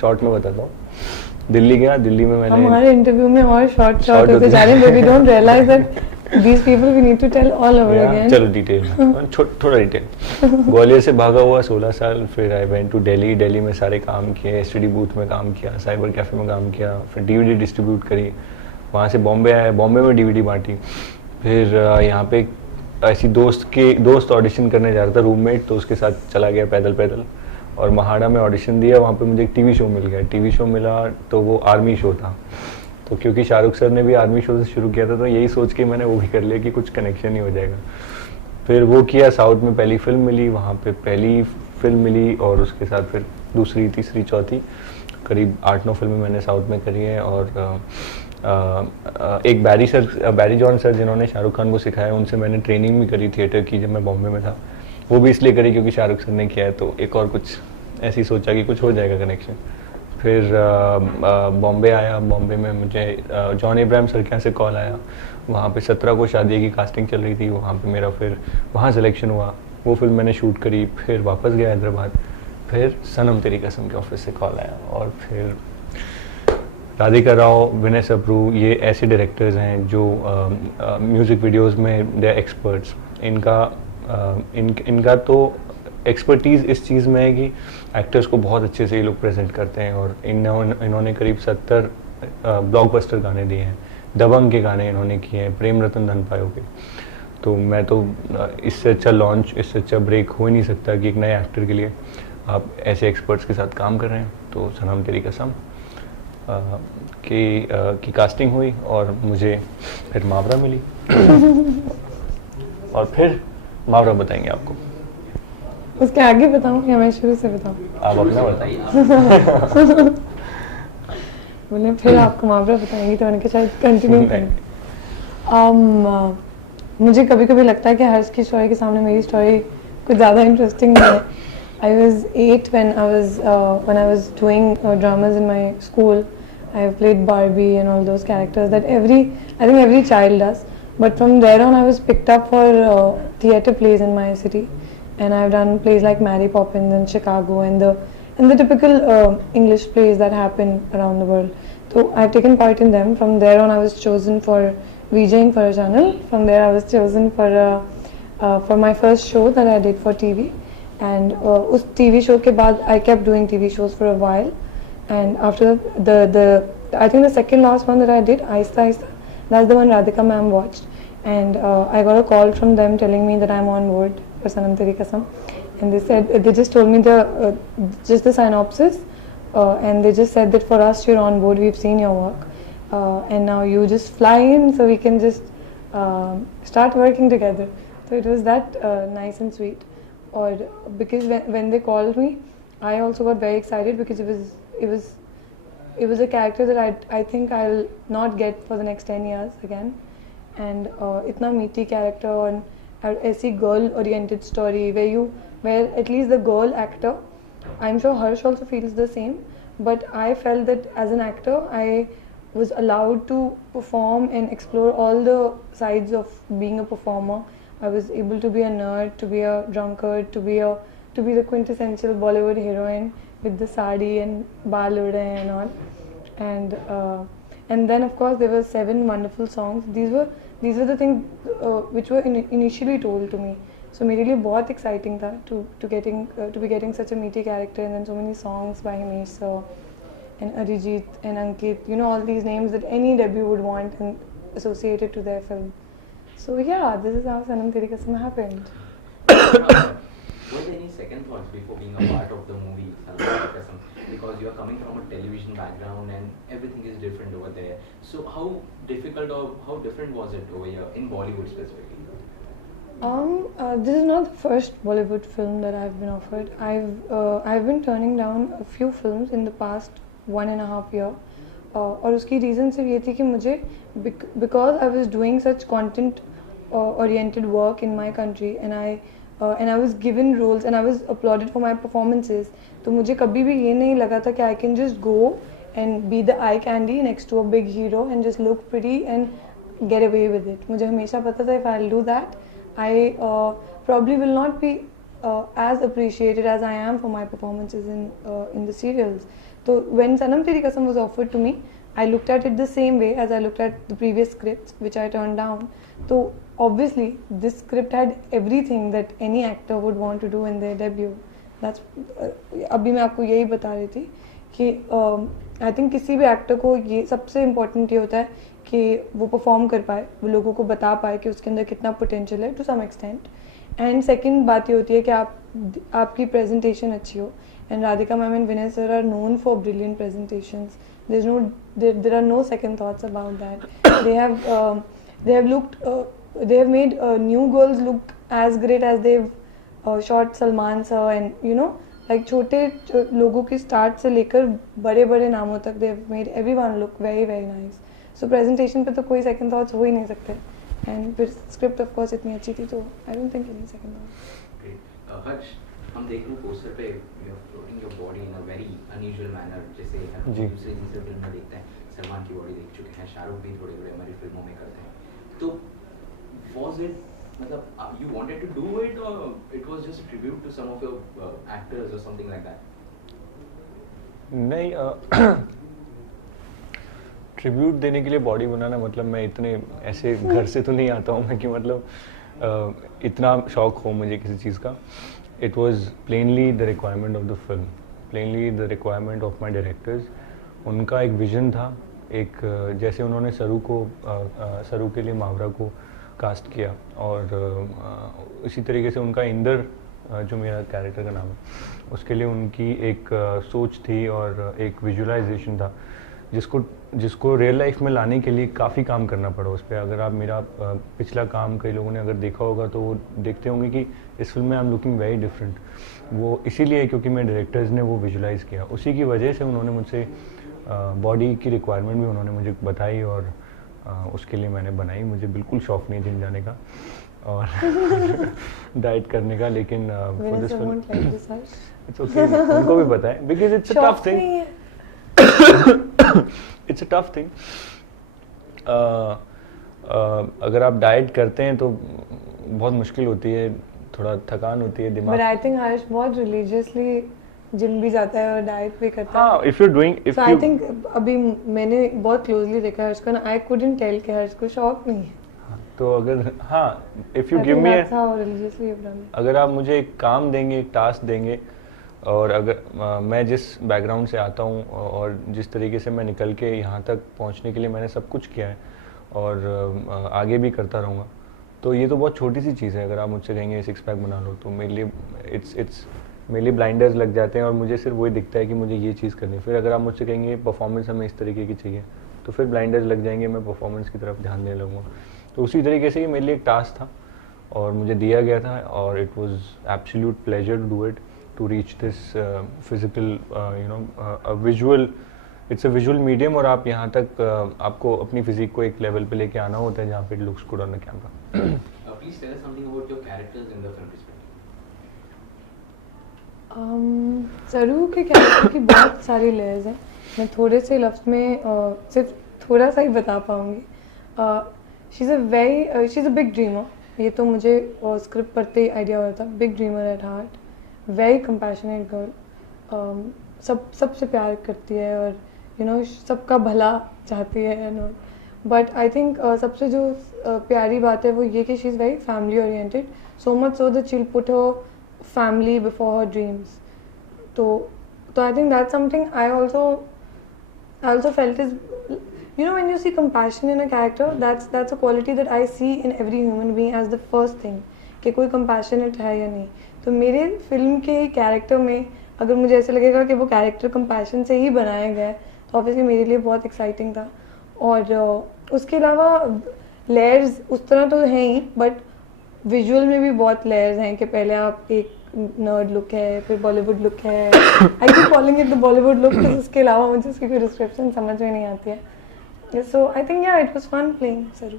Short में बताता हूँ। दिल्ली गया, दिल्ली में मैंने हमारे इंटरव्यू में और शॉर्ट होते जा रहे हैं, we don't realise that these people we need to tell all over again. चलो डिटेल में थोड़ा डिटेल। ग्वालियर से भागा हुआ 16 साल, फिर I went to Delhi. Delhi में सारे काम किए, स्टडी बूथ में काम किया, साइबर कैफ़े में काम किया, फिर डीवीडी डिस्ट्रीब्यूट करी। वहाँ से बॉम्बे आया, बॉम्बे में डीवीडी बांटी। फिर यहाँ पे ऐसी दोस्त ऑडिशन करने जा रहा था, रूममेट, तो उसके साथ चला गया पैदल और महाड़ा में ऑडिशन दिया। वहाँ पे मुझे एक टीवी शो मिल गया। टीवी शो मिला तो वो आर्मी शो था, तो क्योंकि शाहरुख सर ने भी आर्मी शो से शुरू किया था, तो यही सोच के मैंने वो भी कर लिया कि कुछ कनेक्शन ही हो जाएगा। फिर वो किया, साउथ में पहली फिल्म मिली, वहाँ पे पहली फिल्म मिली, और उसके साथ फिर दूसरी, तीसरी, चौथी, करीब 8-9 फिल्में मैंने साउथ में करी हैं। और एक बैरी जॉन सर जिन्होंने शाहरुख खान को सिखाया, उनसे मैंने ट्रेनिंग भी करी थिएटर की जब मैं बॉम्बे में था। वो भी इसलिए करी क्योंकि शाहरुख सर ने किया है, तो एक और कुछ ऐसी सोचा कि कुछ हो जाएगा कनेक्शन। फिर बॉम्बे आया। बॉम्बे में मुझे जॉन इब्राहिम सर के यहाँ से कॉल आया। वहाँ पे 17 को शादी की कास्टिंग चल रही थी, वहाँ पे मेरा फिर वहाँ सिलेक्शन हुआ। वो फिल्म मैंने शूट करी, फिर वापस गया हैदराबाद। फिर सनम तेरी कसम के ऑफिस से कॉल आया, और फिर राधिका राव, विनय सबरू, ये ऐसे डायरेक्टर्स हैं जो म्यूज़िक वीडियोज़ में दे आर एक्सपर्ट्स। इनका तो एक्सपर्टीज़ इस चीज़ में है कि एक्टर्स को बहुत अच्छे से ये लोग प्रेजेंट करते हैं, और इन्होंने करीब 70 ब्लॉकबस्टर गाने दिए हैं। दबंग के गाने इन्होंने किए हैं, प्रेम रतन धन पायो के। तो मैं तो इससे अच्छा लॉन्च, इससे अच्छा ब्रेक हो ही नहीं सकता कि एक नए एक्टर के लिए आप ऐसे एक्सपर्ट्स के साथ काम कर रहे हैं। तो सनम तेरी कसम की कास्टिंग हुई, और मुझे फिर मावरा मिली। और फिर मावरा बताएंगे आपको। उसके आगे बताऊँ या मैं शुरू से बताऊँ? आप अपना बताइए। बोले फिर आपको मुहावरा बताएंगी, तो मैंने कहा शायद कंटिन्यू करें। मुझे कभी कभी लगता है कि हर्ष की स्टोरी के सामने मेरी स्टोरी कुछ ज़्यादा इंटरेस्टिंग नहीं है। I was 8 when I was doing dramas in my school. I have played Barbie and all those characters that I think every child does. But from there on, I was picked up for theatre plays in my city, and I've done plays like Mary Poppins and Chicago and the typical English plays that happen around the world. So I've taken part in them. From there on, I was chosen for VJing for a channel. From there, I was chosen for my first show that I did for TV. And उस TV show के बाद I kept doing TV shows for a while. And after I think the second last one that I did, Aista Aista, that's the one Radhika ma'am watched. And I got a call from them telling me that I'm on board for Sanam Teri Kasam. And they just told me just the synopsis, and they just said that for us you're on board, we've seen your work, and now you just fly in so we can just start working together. So it was that nice and sweet. Or because when they called me, I also got very excited because it was a character that I think I'll not get for the next 10 years again. And itna meaty character and ऐसी girl oriented story where at least the girl actor, I'm sure Harsh also feels the same, but I felt that as an actor I was allowed to perform and explore all the sides of being a performer. I was able to be a nerd, to be a drunkard, to be the quintessential Bollywood heroine with the sari and baal ude and all. And then of course there were 7 wonderful songs. These were the things which were initially told to me. So मेरे लिए बहुत exciting था to be getting such a meaty character, and then so many songs by Himesh sir and Arijit and Ankit, all these names that any debut would want and associated to their film. So yeah, this is how Sanam Teri Kasam happened. Were there any second thoughts before being a part of the movie Sanam Teri Kasam? Because you are coming from a television background and everything is different over there. So how difficult or how different was it over here in Bollywood specifically? This is not the first Bollywood film that I've been offered. I've been turning down a few films in the past 1.5 years. और उसकी reason सिर्फ ये थी कि मुझे because I was doing such content oriented work in my country and I was given roles and I was applauded for my performances, तो मुझे कभी भी ये नहीं लगा था कि I can just go and be the eye candy next to a big hero and just look pretty and get away with it. मुझे हमेशा पता था if I'll do that, I probably will not be as appreciated as I am for my performances in the serials. तो when Sanam Teri Kasam was offered to me, I looked at it the same way as I looked at the previous scripts which I turned down. So obviously this script had everything that any actor would want to do in their debut. That's अभी मैं आपको यही बता रही थी कि I think किसी भी एक्टर को ये सबसे इम्पोर्टेंट ये होता है कि वो परफॉर्म कर पाए, वो लोगों को बता पाए कि उसके अंदर कितना पोटेंशियल है to some extent. And second बात ये होती है कि आपकी प्रेजेंटेशन अच्छी हो. And Radhika ma'am and Vinay sir are known for brilliant presentations. there are no second thoughts about that. They have looked they have made new girls look as great as they've shot Salman sir, and you know, like छोटे लोगों की start से लेकर बड़े बड़े नामों तक they have made everyone look very very nice. So presentation पे तो कोई second thoughts हो ही नहीं सकते. And फिर script of course इतनी अच्छी थी तो I don't think any second thoughts. Great. हर्ष, हम देख रहे हैं पोस्टर पे you are floating your body in a very unusual manner, जैसे हम जी। दूसरे फिल्म में देखते हैं. सलमान की बॉडी देख चुके हैं, शाहरुख भी थोड़ी थोड़ी हमारी फिल्मों में करते हैं. तो वाज इट मतलब you wanted to do it और it was just tribute to some of your actors और समथिंग लाइक दैट? नहीं, ट्रिब्यूट देने के लिए बॉडी बनाना मतलब मैं इतने ऐसे घर से तो नहीं आता हूँ मैं कि मतलब इतना शौक हो मुझे किसी चीज़ का. It was plainly the requirement of the film, plainly the requirement of my directors. उनका एक विजन था, एक जैसे उन्होंने सरू के लिए मावरा को कास्ट किया और इसी तरीके से उनका इंदर जो मेरा कैरेक्टर का नाम है उसके लिए उनकी एक सोच थी और एक विजुअलाइजेशन था जिसको रियल लाइफ में लाने के लिए काफ़ी काम करना पड़ा उस पर. अगर आप मेरा पिछला काम कई लोगों ने अगर देखा होगा तो वो देखते होंगे कि इस फिल्म में I am looking very different. वो इसीलिए क्योंकि मेरे डायरेक्टर्स ने वो विजुलाइज किया, उसी की वजह से उन्होंने मुझसे बॉडी की रिक्वायरमेंट भी उन्होंने मुझे बताई और उसके लिए मैंने बनाई. मुझे बिल्कुल शौक नहीं जिम जाने का और डाइट करने का, लेकिन for this film it's okay, उनको भी पता है because it's a tough thing. It's a tough thing. अगर आप डाइट करते हैं तो बहुत मुश्किल होती है, थोड़ा थकान होती है दिमाग. But I think हर्ष बहुत religiously जिम भी जाता है और डाइट भी करता है. हाँ, if you're doing, if so you, I think अभी मैंने बहुत क्लोजली देखा है हर्ष को ना, I couldn't tell कि हर्ष को शौक नहीं है. तो अगर हाँ, if you I give think me that's how religiously you've done it. अगर आप मुझे एक काम देंगे, एक टास्क देंगे और अगर मैं जिस बैकग्राउंड से आता हूँ और जिस तरीके से मैं निकल के यहाँ तक पहुँचने के लिए मैंने सब कुछ किया है और आगे भी करता रहूँगा, तो ये तो बहुत छोटी सी चीज़ है. अगर आप मुझसे कहेंगे सिक्स पैक बना लो तो मेरे लिए मेरे लिए ब्लाइंडर्स लग जाते हैं और मुझे सिर्फ वही दिखता है कि मुझे ये चीज़ करनी है. फिर अगर आप मुझसे कहेंगे परफॉर्मेंस हमें इस तरीके की चाहिए तो फिर ब्लाइंडर्स लग जाएंगे, मैं परफॉर्मेंस की तरफ ध्यान देने लगूँगा. तो उसी तरीके से ये मेरे लिए एक टास्क था और मुझे दिया गया था और it was absolute pleasure to do it, to reach this physical visual. It's a visual medium और आप यहाँ तक आपको अपनी फिजिक को एक लेवल पे लेके आना होता है जहाँ पे it looks good on the camera. Please tell us something about your characters in the film perspective. सरू के कैरेक्टर की बहुत सारी लेयर्स हैं. मैं थोड़े से लफ्ज़ में सिर्फ थोड़ा सा ही बता पाऊँगी. She is a big dreamer. ये तो मुझे स्क्रिप्ट पढ़ते ही आइडिया हुआ था. Big dreamer at heart, very compassionate girl. सबसे प्यार करती है और यू नो सबका भला चाहती है and all. But I think सबसे जो प्यारी बात है वो ये कि she is very family oriented, so much so that she will put her family before her dreams. So I think that's something I also felt is, you know, when you see compassion in a character, that's a quality that I see in every human being as the first thing कि कोई compassionate है या नहीं. तो मेरे film के character में अगर मुझे ऐसे लगेगा कि वो कैरेक्टर compassion से ही बनाया गया है तो ऑब्वियसली मेरे लिए बहुत एक्साइटिंग था. और उसके अलावा लेयर्स उस तरह तो हैं ही, बट विजुअल में भी बहुत लेयर्स हैं कि पहले आप एक नर्ड लुक है, फिर बॉलीवुड लुक है. I keep calling it the Bollywood look, उसके अलावा मुझे उसकी कोई डिस्क्रिप्शन समझ में नहीं आती है. सो आई थिंक या इट वाज फन प्लेइंग सरू.